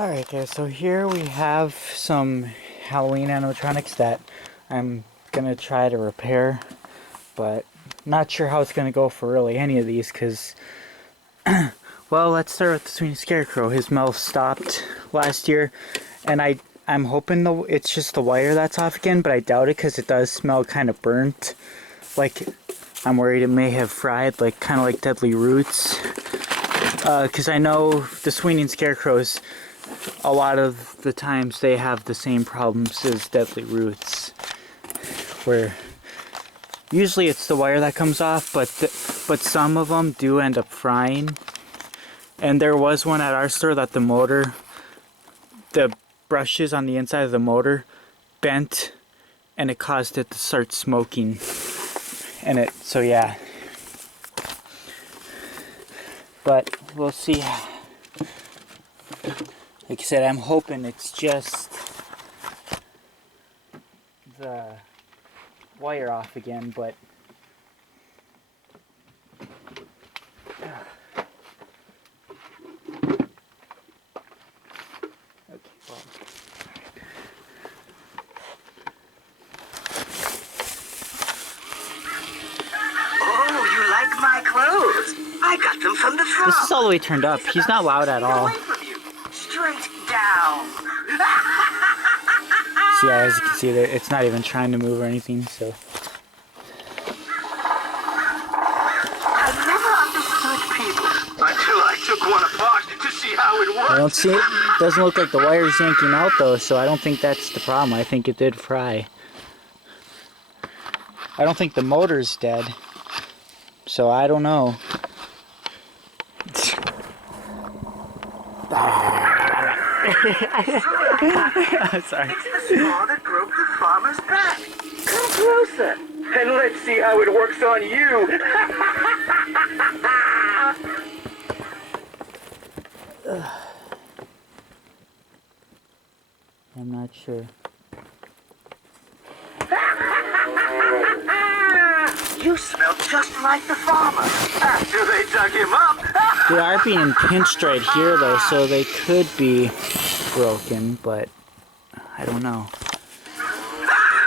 Alright guys, so here we have some Halloween animatronics that I'm gonna try to repair, but not sure how it's gonna go for really any of these, because well, let's start with the Sweeney Scarecrow. His mouth stopped last year, and I'm hoping it's just the wire that's off again, but I doubt it because it does smell kind of burnt. Like, I'm worried it may have fried, like kind of like deadly roots. Because I know the Sweeney Scarecrows, a lot of the times they have the same problems as deadly roots, where usually it's the wire that comes off, but some of them do end up frying. And there was one at our store that the brushes on the inside of the motor bent, and it caused it to start smoking. And so yeah. But we'll see. Like I said, I'm hoping it's just the wire off again, but okay, well. Oh, you like my clothes? I got them from the front. This is all the way turned up. He's not loud at all. Straight down. So yeah, as you can see, it's not even trying to move or anything, so. I never understood people until I took one apart to see how it worked. I don't see it. Doesn't look like the wire's yanking out though, so I don't think that's the problem. I think it did fry. I don't think the motor's dead, so I don't know. I'm sorry. It's the straw that broke the farmer's back. Come closer, and let's see how it works on you. I'm not sure. You smell just like the farmer. After they dug him up. They are being pinched right here though, so they could be broken, but I don't know.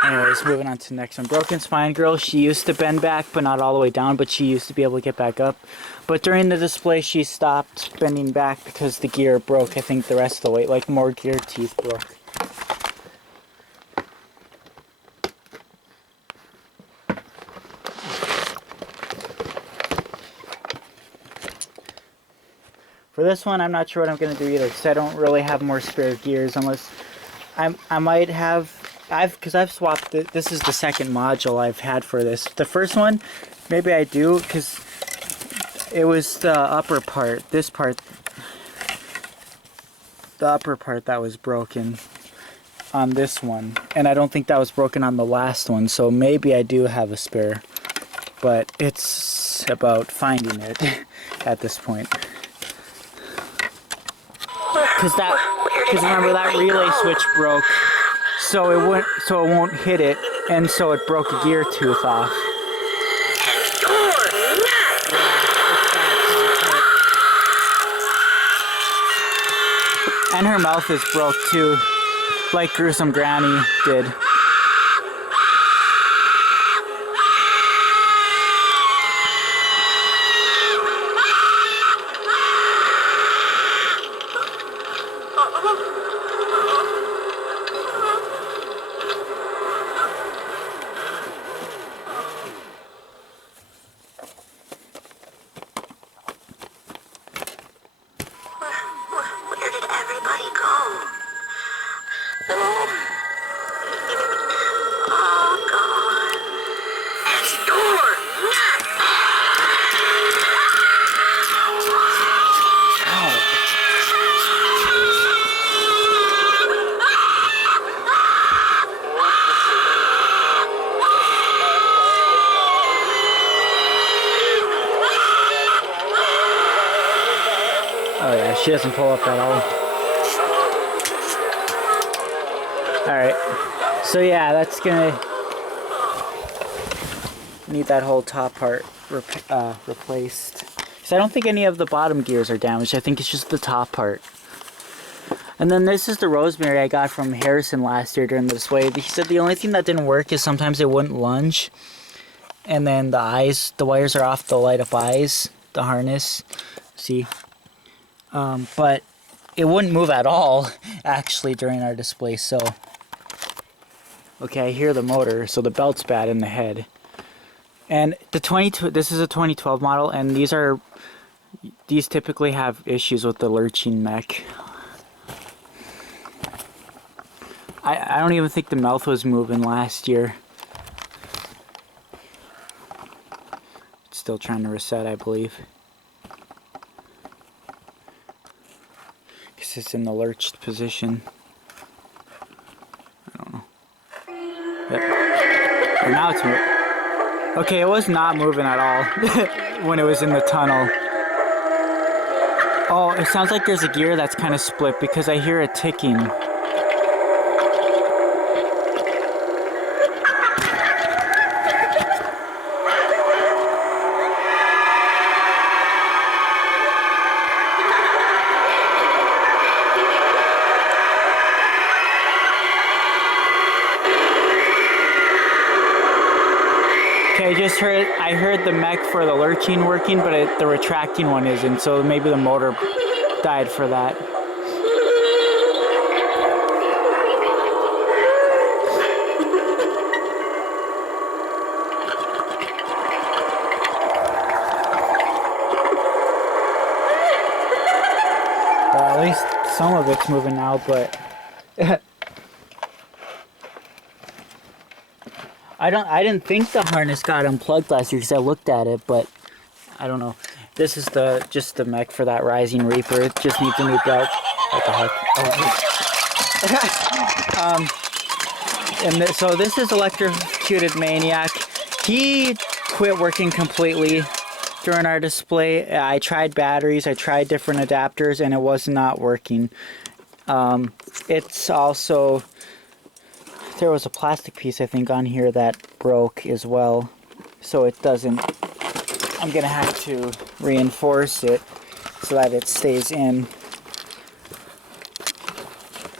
Anyways, moving on to the next one. Broken Spine Girl. She used to bend back, but not all the way down, but she used to be able to get back up. But during the display, she stopped bending back because the gear broke. I think the rest of the weight, like more gear teeth broke. For this one, I'm not sure what I'm going to do either, because I don't really have more spare gears, unless I might have, because I've swapped, this is the second module I've had for this. The first one, maybe I do, because it was the upper part, this part, the upper part that was broken on this one, and I don't think that was broken on the last one, so maybe I do have a spare, but it's about finding it at this point. Because remember that relay switch broke, so it won't hit it, and so it broke a gear tooth off. And her mouth is broke too, like Gruesome Granny did. Where did everybody go? Oh, God. It's door. Oh yeah, she doesn't pull up at all. Alright, so yeah, that's gonna need that whole top part replaced. Because I don't think any of the bottom gears are damaged, I think it's just the top part. And then this is the Rosemary I got from Harrison last year during the display. He said the only thing that didn't work is sometimes it wouldn't lunge. And then the wires are off the light up eyes, the harness. See? But it wouldn't move at all, actually, during our display, so... Okay, I hear the motor, so the belt's bad in the head. And this is a 2012 model, and these typically have issues with the lurching mech. I don't even think the mouth was moving last year. It's still trying to reset, I believe. Because it's in the lurched position. I don't know. Yep. And now it's moving. Okay, it was not moving at all when it was in the tunnel. Oh, it sounds like there's a gear that's kind of split because I hear it ticking. I heard the mech for the lurching working, but the retracting one isn't, so maybe the motor died for that. Well, at least some of it's moving now, but... I didn't think the harness got unplugged last year because I looked at it, but I don't know. This is just the mech for that Rising Reaper. It just needs a new belt. What the heck? Oh. So this is Electrocuted Maniac. He quit working completely during our display. I tried batteries, I tried different adapters, and it was not working. It's also... There was a plastic piece, I think, on here that broke as well, so it doesn't... I'm gonna have to reinforce it so that it stays in.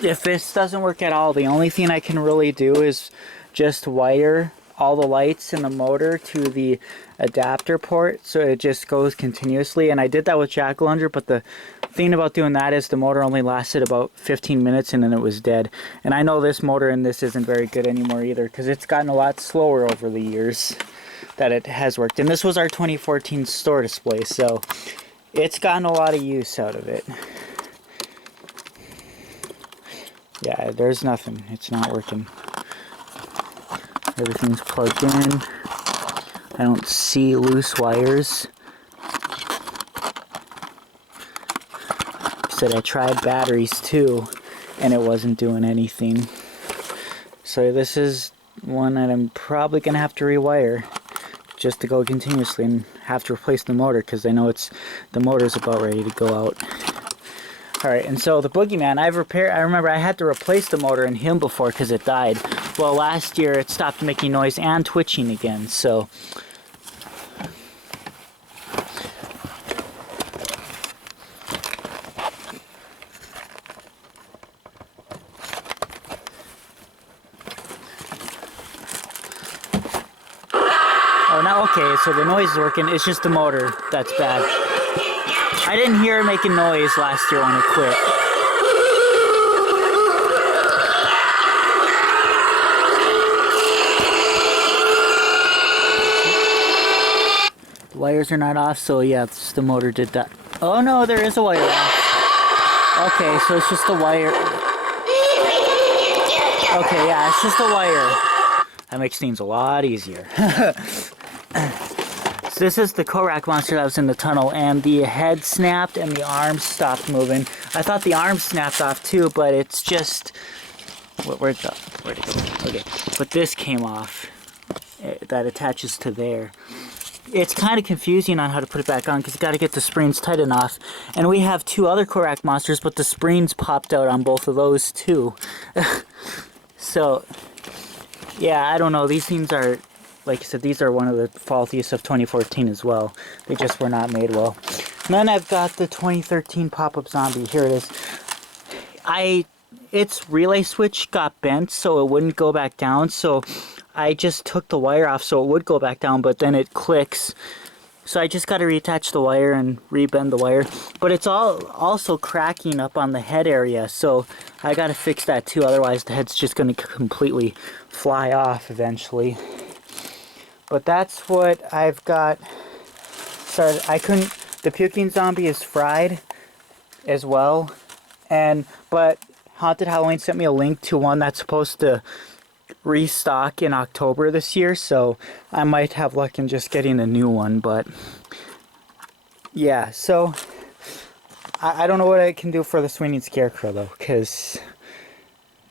If this doesn't work at all, the only thing I can really do is just wire all the lights in the motor to the adapter port so it just goes continuously. And I did that with Jack-o'-lantern, but the thing about doing that is the motor only lasted about 15 minutes and then it was dead. And I know this motor in this isn't very good anymore either because it's gotten a lot slower over the years that it has worked. And this was our 2014 store display, so it's gotten a lot of use out of it. Yeah, there's nothing. It's not working. Everything's plugged in. I don't see loose wires. Said I tried batteries too, and it wasn't doing anything. So this is one that I'm probably gonna have to rewire just to go continuously and have to replace the motor because I know the motor's about ready to go out. Alright, and so the Boogeyman, I remember I had to replace the motor in him before because it died. Well, last year it stopped making noise and twitching again, so... Oh, now, okay, so the noise is working, it's just the motor that's bad. I didn't hear it making noise last year when it quit. The wires are not off, so yeah, the motor did that. Oh no, there is a wire off. Okay, so it's just a wire. Okay, yeah, it's just a wire. That makes things a lot easier. So this is the Korak monster that was in the tunnel, and the head snapped and the arms stopped moving. I thought the arms snapped off too, but it's just... Where'd it go? Okay, but this came off. That attaches to there. It's kind of confusing on how to put it back on because you got to get the springs tight enough. And we have two other Korak monsters, but the springs popped out on both of those too. So, yeah, I don't know. These things are... Like I said, these are one of the faultiest of 2014 as well. They just were not made well. And then I've got the 2013 pop-up zombie. Here it is. its relay switch got bent so it wouldn't go back down, so I just took the wire off so it would go back down, but then it clicks. So I just got to reattach the wire and rebend the wire. But it's also cracking up on the head area, so I got to fix that too, otherwise the head's just going to completely fly off eventually. But that's what I've got started. The puking zombie is fried as well, but Haunted Halloween sent me a link to one that's supposed to restock in October this year, so I might have luck in just getting a new one. But yeah, so I don't know what I can do for the swinging scarecrow though, because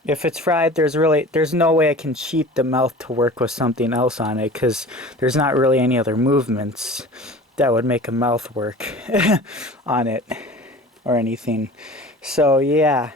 if it's fried, there's no way I can cheat the mouth to work with something else on it, because there's not really any other movements that would make a mouth work on it or anything. So yeah.